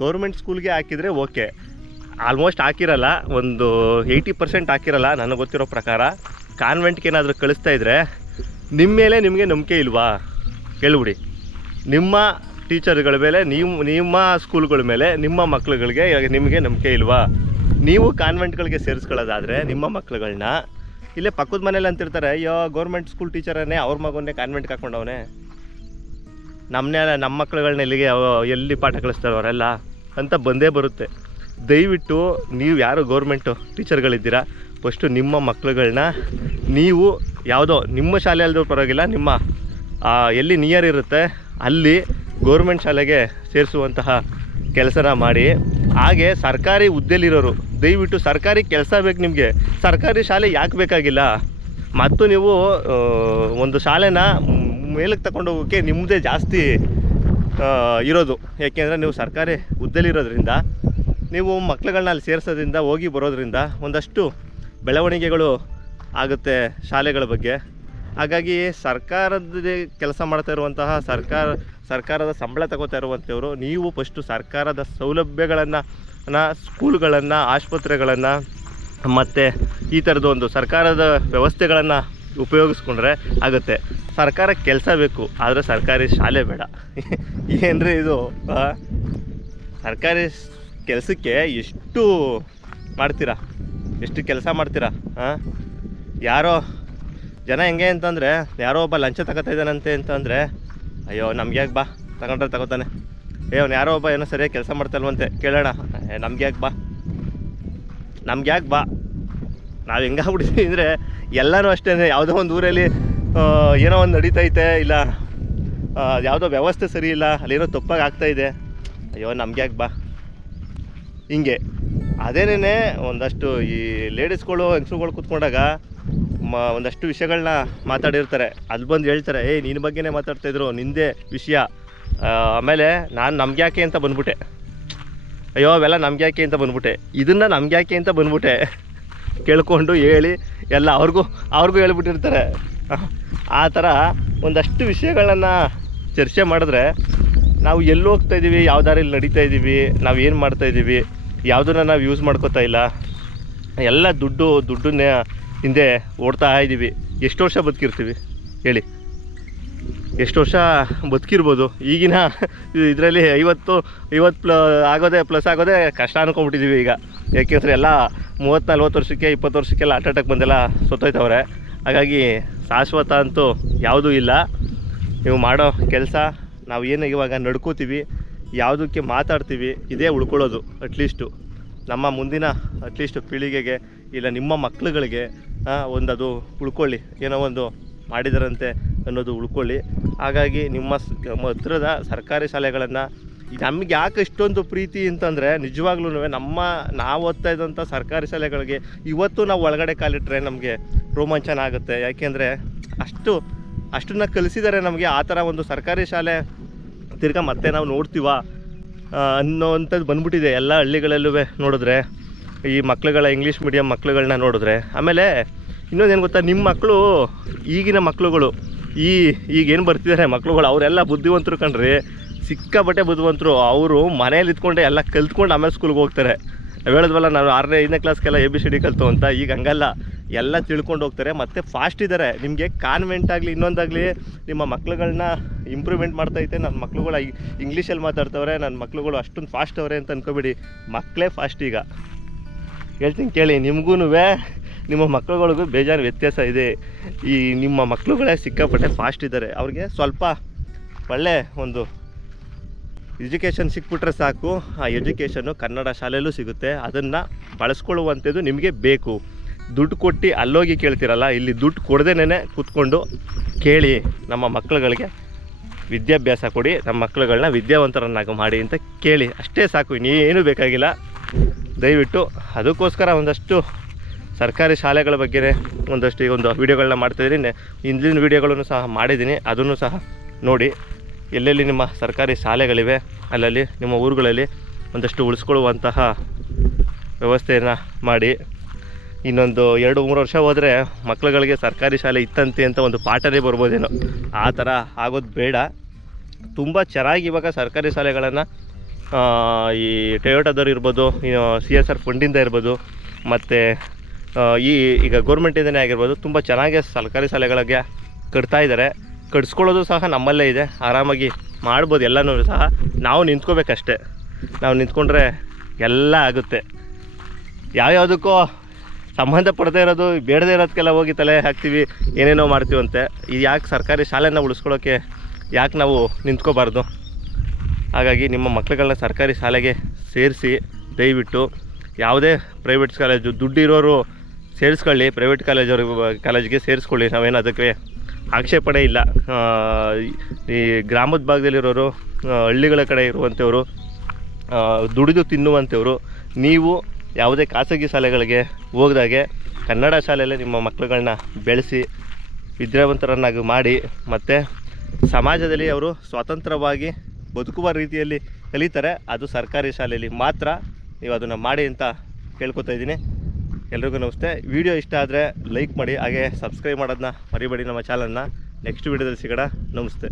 ಗೌರ್ಮೆಂಟ್ ಸ್ಕೂಲ್ಗೆ ಹಾಕಿದರೆ ಓಕೆ. ಆಲ್ಮೋಸ್ಟ್ ಹಾಕಿರಲ್ಲ, ಒಂದು 80% ಹಾಕಿರಲ್ಲ ನನಗೆ ಗೊತ್ತಿರೋ ಪ್ರಕಾರ. ಕಾನ್ವೆಂಟ್ಗೆ ಏನಾದರೂ ಕಳಿಸ್ತಾಯಿದ್ರೆ ನಿಮ್ಮ ಮೇಲೆ ನಿಮಗೆ ನಂಬಿಕೆ ಇಲ್ವಾ ಕೇಳ್ಬಿಡಿ. ನಿಮ್ಮ ಟೀಚರ್ಗಳ ಮೇಲೆ, ನಿಮ್ಮ ಸ್ಕೂಲ್ಗಳ ಮೇಲೆ ನಿಮ್ಮ ಮಕ್ಳುಗಳಿಗೆ ನಿಮಗೆ ನಂಬಿಕೆ ಇಲ್ವಾ? ನೀವು ಕಾನ್ವೆಂಟ್ಗಳಿಗೆ ಸೇರಿಸ್ಕೊಳ್ಳೋದಾದರೆ ನಿಮ್ಮ ಮಕ್ಳುಗಳನ್ನ ಇಲ್ಲೇ ಪಕ್ಕದ ಮನೇಲಿ ಅಂತಿರ್ತಾರೆ, ಅಯ್ಯೋ ಗೌರ್ಮೆಂಟ್ ಸ್ಕೂಲ್ ಟೀಚರನ್ನೇ ಅವ್ರ ಮಗನ್ನೇ ಕಾನ್ವೆಂಟ್ಗೆ ಹಾಕ್ಕೊಂಡವನೇ, ನಮ್ಮ ಮಕ್ಳುಗಳನ್ನ ಎಲ್ಲಿ ಪಾಠ ಕಳಿಸ್ತಾರೆ ಅವರೆಲ್ಲ ಅಂತ ಬಂದೇ ಬರುತ್ತೆ. ದಯವಿಟ್ಟು ನೀವು ಯಾರು ಗೌರ್ಮೆಂಟು ಟೀಚರ್ಗಳಿದ್ದೀರಾ, ಫಸ್ಟು ನಿಮ್ಮ ಮಕ್ಳುಗಳನ್ನ ನೀವು ಯಾವುದೋ ನಿಮ್ಮ ಶಾಲೆಯಲ್ಲೂ ಪರವಾಗಿಲ್ಲ, ನಿಮ್ಮ ಎಲ್ಲಿ ನಿಯರ್ ಇರುತ್ತೆ ಅಲ್ಲಿ ಗೌರ್ಮೆಂಟ್ ಶಾಲೆಗೆ ಸೇರಿಸುವಂತಹ ಕೆಲಸನ ಮಾಡಿ. ಹಾಗೆ ಸರ್ಕಾರಿ ಹುದ್ದೆಲಿರೋರು ದಯವಿಟ್ಟು ಸರ್ಕಾರಿ ಕೆಲಸ ಬೇಕು ನಿಮಗೆ, ಸರ್ಕಾರಿ ಶಾಲೆ ಯಾಕೆ ಬೇಕಾಗಿಲ್ಲ. ಮತ್ತು ನೀವು ಒಂದು ಶಾಲೆನ ಮೇಲಕ್ಕೆ ತಗೊಂಡು ಹೋಗೋಕ್ಕೆ ನಿಮ್ಮದೇ ಜಾಸ್ತಿ ಇರೋದು. ಯಾಕೆಂದರೆ ನೀವು ಸರ್ಕಾರಿ ಹುದ್ದೆಲಿರೋದ್ರಿಂದ ನೀವು ಮಕ್ಳುಗಳನ್ನ ಅಲ್ಲಿ ಸೇರಿಸೋದ್ರಿಂದ, ಹೋಗಿ ಬರೋದ್ರಿಂದ ಒಂದಷ್ಟು ಬೆಳವಣಿಗೆಗಳು ಆಗುತ್ತೆ ಶಾಲೆಗಳ ಬಗ್ಗೆ. ಹಾಗಾಗಿ ಸರ್ಕಾರದ ಕೆಲಸ ಮಾಡ್ತಾ ಇರುವಂತಹ ಸರ್ಕಾರದ ಸಂಬಳ ತಗೋತಾ ಇರುವಂಥವ್ರು, ನೀವು ಫಸ್ಟು ಸರ್ಕಾರದ ಸೌಲಭ್ಯಗಳನ್ನು, ಸ್ಕೂಲ್ಗಳನ್ನು, ಆಸ್ಪತ್ರೆಗಳನ್ನು ಮತ್ತು ಈ ಥರದ್ದು ಒಂದು ಸರ್ಕಾರದ ವ್ಯವಸ್ಥೆಗಳನ್ನು ಉಪಯೋಗಿಸ್ಕೊಂಡ್ರೆ ಆಗುತ್ತೆ. ಸರ್ಕಾರ ಕೆಲಸ ಬೇಕು, ಆದರೆ ಸರ್ಕಾರಿ ಶಾಲೆ ಬೇಡ. ಏನ್ರಿ ಇದು? ಸರ್ಕಾರಿ ಕೆಲಸಕ್ಕೆ ಎಷ್ಟು ಮಾಡ್ತೀರಾ, ಎಷ್ಟು ಕೆಲಸ ಮಾಡ್ತೀರಾ? ಯಾರೋ ಜನ ಹೆಂಗೆ ಅಂತಂದರೆ, ಯಾರೋ ಒಬ್ಬ ಲಂಚ ತಗೋತಾ ಇದ್ದಾನಂತೆ ಅಂತಂದರೆ, ಅಯ್ಯೋ ನಮ್ಗೆ ಯಾಕೆ ಬಾ, ತಗೊಂಡ್ರೆ ತಗೋತಾನೆ. ಅವ್ನು ಯಾರೋ ಒಬ್ಬ ಏನೋ ಸರಿಯಾಗಿ ಕೆಲಸ ಮಾಡ್ತಾಯಿಲ್ವಂತೆ, ಕೇಳೋಣ, ನಮ್ಗೆ ಯಾಕೆ ಬಾ. ನಾವು ಹೆಂಗಾಗ್ಬಿಡ್ತೀವಿ ಅಂದರೆ ಎಲ್ಲನೂ ಅಷ್ಟೇ. ಯಾವುದೋ ಒಂದು ಊರಲ್ಲಿ ಏನೋ ಒಂದು ನಡೀತೈತೆ, ಇಲ್ಲ ಯಾವುದೋ ವ್ಯವಸ್ಥೆ ಸರಿ ಇಲ್ಲ, ಅಲ್ಲೇನೋ ತಪ್ಪಾಗಿ ಆಗ್ತಾಯಿದೆ, ಅಯ್ಯೋ ನಮ್ಗೆ ಯಾಕೆ ಬಾ, ಹಿಂಗೆ. ಅದೇನೇ ಒಂದಷ್ಟು ಈ ಲೇಡೀಸ್ಗಳು, ಹೆಂಗಸ್ರುಗಳು ಕೂತ್ಕೊಂಡಾಗ ಒಂದಷ್ಟು ವಿಷಯಗಳನ್ನ ಮಾತಾಡಿರ್ತಾರೆ, ಅಲ್ಲಿ ಬಂದು ಹೇಳ್ತಾರೆ, ನಿನ್ನ ಬಗ್ಗೆನೇ ಮಾತಾಡ್ತಾಯಿದ್ರು, ನಿಂದೇ ವಿಷಯ. ಆಮೇಲೆ ನಾನು ನಮ್ಗೆ ಯಾಕೆ ಅಂತ ಬಂದ್ಬಿಟ್ಟೆ, ಅಯ್ಯೋ ಅವೆಲ್ಲ ನಮ್ಗೆ ಯಾಕೆ ಅಂತ ಬಂದ್ಬಿಟ್ಟೆ, ಇದನ್ನು ನಮ್ಗೆ ಯಾಕೆ ಅಂತ ಬಂದ್ಬಿಟ್ಟೆ ಕೇಳ್ಕೊಂಡು ಹೇಳಿ ಎಲ್ಲ ಅವ್ರಿಗೂ ಹೇಳ್ಬಿಟ್ಟಿರ್ತಾರೆ. ಆ ಥರ ಒಂದಷ್ಟು ವಿಷಯಗಳನ್ನು ಚರ್ಚೆ ಮಾಡಿದ್ರೆ ನಾವು ಎಲ್ಲಿ ಹೋಗ್ತಾಯಿದ್ದೀವಿ, ಯಾವ ದಾರಿಯಲ್ಲಿ ನಡೀತಾ ಇದ್ದೀವಿ, ನಾವು ಏನು ಮಾಡ್ತಾಯಿದ್ದೀವಿ, ಯಾವುದನ್ನು ನಾವು ಯೂಸ್ ಮಾಡ್ಕೋತಾ ಇಲ್ಲ, ಎಲ್ಲ ದುಡ್ಡನ್ನೇ ಹಿಂದೆ ಓಡ್ತಾ ಇದ್ದೀವಿ. ಎಷ್ಟು ವರ್ಷ ಬದುಕಿರ್ತೀವಿ ಹೇಳಿ? ಎಷ್ಟು ವರ್ಷ ಬದುಕಿರ್ಬೋದು? ಈಗಿನ ಇದರಲ್ಲಿ 50 ಪ್ಲಸ್ ಆಗೋದೇ ಕಷ್ಟ ಅನ್ಕೊಂಡ್ಬಿಟ್ಟಿದ್ದೀವಿ ಈಗ. ಯಾಕೆಂದರೆ ಎಲ್ಲ 30-40 ವರ್ಷಕ್ಕೆ 20 ವರ್ಷಕ್ಕೆಲ್ಲ ಅಟ್ಯಾಕ್ ಬಂದೆಲ್ಲ ಸತ್ತೋಯ್ತವ್ರೆ. ಹಾಗಾಗಿ ಶಾಶ್ವತ ಅಂತೂ ಯಾವುದೂ ಇಲ್ಲ. ನೀವು ಮಾಡೋ ಕೆಲಸ, ನಾವು ಏನು ಇವಾಗ ನಡ್ಕೋತೀವಿ, ಯಾವುದಕ್ಕೆ ಮಾತಾಡ್ತೀವಿ, ಇದೇ ಉಳ್ಕೊಳ್ಳೋದು. ಅಟ್ಲೀಸ್ಟು ನಮ್ಮ ಮುಂದಿನ ಪೀಳಿಗೆಗೆ, ಇಲ್ಲ ನಿಮ್ಮ ಮಕ್ಳುಗಳಿಗೆ ಅದು ಉಳ್ಕೊಳ್ಳಿ, ಏನೋ ಒಂದು ಮಾಡಿದರಂತೆ ಅನ್ನೋದು ಉಳ್ಕೊಳ್ಳಿ. ಹಾಗಾಗಿ ನಿಮ್ಮ ಹತ್ರದ ಸರ್ಕಾರಿ ಶಾಲೆಗಳನ್ನು, ನಮಗೆ ಯಾಕೆ ಇಷ್ಟೊಂದು ಪ್ರೀತಿ ಅಂತಂದರೆ, ನಿಜವಾಗ್ಲೂ ನಾವು ಓದ್ತಾ ಇದ್ದಂಥ ಸರ್ಕಾರಿ ಶಾಲೆಗಳಿಗೆ ಇವತ್ತು ನಾವು ಒಳಗಡೆ ಕಾಲಿಟ್ರೆ ನಮಗೆ ರೋಮಾಂಚನ ಆಗುತ್ತೆ. ಯಾಕೆಂದರೆ ಅಷ್ಟನ್ನು ಕಲಿಸಿದ್ದಾರೆ ನಮಗೆ. ಆ ಥರ ಒಂದು ಸರ್ಕಾರಿ ಶಾಲೆ ತಿರ್ಗಾ ಮತ್ತೆ ನಾವು ನೋಡ್ತೀವ ಅನ್ನೋವಂಥದ್ದು ಬಂದ್ಬಿಟ್ಟಿದೆ ಎಲ್ಲ ಹಳ್ಳಿಗಳಲ್ಲೂ ನೋಡಿದ್ರೆ. ಈ ಮಕ್ಳುಗಳ ಇಂಗ್ಲೀಷ್ ಮೀಡಿಯಮ್ ಮಕ್ಳುಗಳನ್ನ ನೋಡಿದ್ರೆ. ಆಮೇಲೆ ಇನ್ನೊಂದೇನು ಗೊತ್ತಾ, ನಿಮ್ಮ ಮಕ್ಕಳು, ಈಗಿನ ಮಕ್ಳುಗಳು, ಈಗೇನು ಬರ್ತಿದ್ದಾರೆ ಮಕ್ಳುಗಳು, ಅವರೆಲ್ಲ ಬುದ್ಧಿವಂತರು ಕಣ್ರಿ, ಸಿಕ್ಕಾಬಟ್ಟೆ ಬುದ್ಧಿವಂತರು. ಅವರು ಮನೇಲಿ ಇದ್ಕೊಂಡೆ ಎಲ್ಲ ಕಲ್ತ್ಕೊಂಡು ಆಮೇಲೆ ಸ್ಕೂಲ್ಗೆ ಹೋಗ್ತಾರೆ. ಹೇಳಿದ್ವಲ್ಲ ನಾನು 6ನೇ 5ನೇ ಕ್ಲಾಸ್ಗೆಲ್ಲ ABCD ಕಲಿತು ಅಂತ. ಈಗ ಹಂಗಲ್ಲ, ಎಲ್ಲ ತಿಳ್ಕೊಂಡು ಹೋಗ್ತಾರೆ ಮತ್ತು ಫಾಸ್ಟ್ ಇದ್ದಾರೆ. ನಿಮಗೆ ಕಾನ್ವೆಂಟ್ ಆಗಲಿ ಇನ್ನೊಂದಾಗಲಿ ನಿಮ್ಮ ಮಕ್ಳುಗಳನ್ನ ಇಂಪ್ರೂವ್ಮೆಂಟ್ ಮಾಡ್ತೈತೆ. ನನ್ನ ಮಕ್ಳುಗಳು ಇಂಗ್ಲೀಷಲ್ಲಿ ಮಾತಾಡ್ತವ್ರೆ, ನನ್ನ ಮಕ್ಳುಗಳು ಅಷ್ಟೊಂದು ಫಾಸ್ಟ್ ಅವರೇ ಅಂತ ಅನ್ಕೋಬೇಡಿ. ಮಕ್ಕಳೇ ಫಾಸ್ಟ್. ಈಗ ಹೇಳ್ತೀನಿ ಕೇಳಿ, ನಿಮಗೂ ನಿಮ್ಮ ಮಕ್ಳುಗಳಿಗೂ ಬೇಜಾರು ವ್ಯತ್ಯಾಸ ಇದೆ. ಈ ನಿಮ್ಮ ಮಕ್ಳುಗಳೇ ಸಿಕ್ಕಾಪಟ್ಟೆ ಫಾಸ್ಟ್ ಇದ್ದಾರೆ. ಅವ್ರಿಗೆ ಸ್ವಲ್ಪ ಒಳ್ಳೆ ಒಂದು ಎಜುಕೇಷನ್ ಸಿಕ್ಬಿಟ್ರೆ ಸಾಕು. ಆ ಎಜುಕೇಷನ್ನು ಕನ್ನಡ ಶಾಲೆಯಲ್ಲೂ ಸಿಗುತ್ತೆ. ಅದನ್ನು ಬಳಸ್ಕೊಳ್ಳುವಂಥದ್ದು ನಿಮಗೆ ಬೇಕು. ದುಡ್ಡು ಕೊಟ್ಟು ಅಲ್ಲೋಗಿ ಕೇಳ್ತಿರಲ್ಲ, ಇಲ್ಲಿ ದುಡ್ಡು ಕೊಡದೇನೆ ಕೂತ್ಕೊಂಡು ಕೇಳಿ. ನಮ್ಮ ಮಕ್ಳುಗಳಿಗೆ ವಿದ್ಯಾಭ್ಯಾಸ ಕೊಡಿ, ನಮ್ಮ ಮಕ್ಳುಗಳನ್ನ ವಿದ್ಯಾವಂತರನ್ನಾಗಿ ಮಾಡಿ ಅಂತ ಕೇಳಿ. ಅಷ್ಟೇ ಸಾಕು, ಇನ್ನೇನು ಬೇಕಾಗಿಲ್ಲ. ದಯವಿಟ್ಟು ಅದಕ್ಕೋಸ್ಕರ ಒಂದಷ್ಟು ಸರ್ಕಾರಿ ಶಾಲೆಗಳ ಬಗ್ಗೆ ಒಂದಷ್ಟು ಈಗ ಒಂದು ವೀಡಿಯೋಗಳನ್ನ ಮಾಡ್ತಾಯಿದ್ದೀನಿ. ಹಿಂದಿನ ವೀಡಿಯೋಗಳನ್ನು ಸಹ ಮಾಡಿದ್ದೀನಿ, ಅದನ್ನು ಸಹ ನೋಡಿ. ಎಲ್ಲೆಲ್ಲಿ ನಿಮ್ಮ ಸರ್ಕಾರಿ ಶಾಲೆಗಳಿವೆ ಅಲ್ಲಲ್ಲಿ ನಿಮ್ಮ ಊರುಗಳಲ್ಲಿ ಒಂದಷ್ಟು ಉಳಿಸ್ಕೊಳ್ಳುವಂತಹ ವ್ಯವಸ್ಥೆಯನ್ನು ಮಾಡಿ. ಇನ್ನೊಂದು 2-3 ವರ್ಷ ಹೋದರೆ ಮಕ್ಳುಗಳಿಗೆ ಸರ್ಕಾರಿ ಶಾಲೆ ಇತ್ತಂತೆ ಅಂತ ಒಂದು ಪಾಠನೇ ಬರ್ಬೋದೇನೋ. ಆ ಥರ ಆಗೋದು ಬೇಡ. ತುಂಬ ಚೆನ್ನಾಗಿ ಇವಾಗ ಸರ್ಕಾರಿ ಶಾಲೆಗಳನ್ನು ಈ ಟೊಯೋಟೋದವ್ರು ಇರ್ಬೋದು, CSR ಫಂಡಿಂದ ಇರ್ಬೋದು, ಮತ್ತು ಈಗ ಗೌರ್ಮೆಂಟಿಂದನೇ ಆಗಿರ್ಬೋದು, ತುಂಬ ಚೆನ್ನಾಗಿ ಸರ್ಕಾರಿ ಶಾಲೆಗಳಿಗೆ ಕಟ್ತಾ ಇದ್ದಾರೆ. ಕಟ್ಸ್ಕೊಳ್ಳೋದು ಸಹ ನಮ್ಮಲ್ಲೇ ಇದೆ, ಆರಾಮಾಗಿ ಮಾಡ್ಬೋದು. ಎಲ್ಲನೂ ಸಹ ನಾವು ನಿಂತ್ಕೋಬೇಕಷ್ಟೆ. ನಾವು ನಿಂತ್ಕೊಂಡ್ರೆ ಎಲ್ಲ ಆಗುತ್ತೆ. ಯಾವ್ಯಾವುದಕ್ಕೂ ಸಂಬಂಧಪಡದೇ ಇರೋದು, ಬೇಡದೇ ಇರೋದಕ್ಕೆಲ್ಲ ಹೋಗಿ ತಲೆ ಹಾಕ್ತೀವಿ, ಏನೇನೋ ಮಾಡ್ತೀವಂತೆ. ಇದು ಯಾಕೆ ಸರ್ಕಾರಿ ಶಾಲೆನ ಉಳಿಸ್ಕೊಳ್ಳೋಕ್ಕೆ ಯಾಕೆ ನಾವು ನಿಂತ್ಕೋಬಾರ್ದು? ಹಾಗಾಗಿ ನಿಮ್ಮ ಮಕ್ಳುಗಳನ್ನ ಸರ್ಕಾರಿ ಶಾಲೆಗೆ ಸೇರಿಸಿ. ದಯವಿಟ್ಟು ಯಾವುದೇ ಪ್ರೈವೇಟ್ ಕಾಲೇಜು ದುಡ್ಡಿರೋರು ಸೇರಿಸ್ಕೊಳ್ಳಿ, ಪ್ರೈವೇಟ್ ಕಾಲೇಜಿಗೆ ಸೇರಿಸ್ಕೊಳ್ಳಿ. ನಾವೇನು ಅದಕ್ಕೆ ಆಕ್ಷೇಪಣೆ ಇಲ್ಲ. ಈ ಗ್ರಾಮದ ಭಾಗದಲ್ಲಿರೋರು, ಹಳ್ಳಿಗಳ ಕಡೆ ಇರುವಂಥವರು, ದುಡಿದು ತಿನ್ನುವಂಥವರು, ನೀವು ಯಾವುದೇ ಖಾಸಗಿ ಶಾಲೆಗಳಿಗೆ ಹೋಗ್ದಾಗೆ ಕನ್ನಡ ಶಾಲೆಯಲ್ಲೇ ನಿಮ್ಮ ಮಕ್ಳುಗಳನ್ನ ಬೆಳೆಸಿ ವಿದ್ಯಾವಂತರನ್ನಾಗಿ ಮಾಡಿ. ಮತ್ತು ಸಮಾಜದಲ್ಲಿ ಅವರು ಸ್ವತಂತ್ರವಾಗಿ ಬದುಕುವ ರೀತಿಯಲ್ಲಿ ಕಲಿತಾರೆ. ಅದು ಸರ್ಕಾರಿ ಶಾಲೆಯಲ್ಲಿ ಮಾತ್ರ. ನೀವು ಅದನ್ನು ಮಾಡಿ ಅಂತ ಕೇಳ್ಕೊತಾ ಇದ್ದೀನಿ. ಎಲ್ರಿಗೂ ನಮಸ್ತೆ. ವಿಡಿಯೋ ಇಷ್ಟ ಆದರೆ ಲೈಕ್ ಮಾಡಿ, ಹಾಗೆ ಸಬ್ಸ್ಕ್ರೈಬ್ ಮಾಡೋದನ್ನ ಮರಿಬೇಡಿ ನಮ್ಮ ಚಾನಲ್ನ. ನೆಕ್ಸ್ಟ್ ವಿಡಿಯೋದಲ್ಲಿ ಸಿಗೋಣ. ನಮಸ್ತೆ.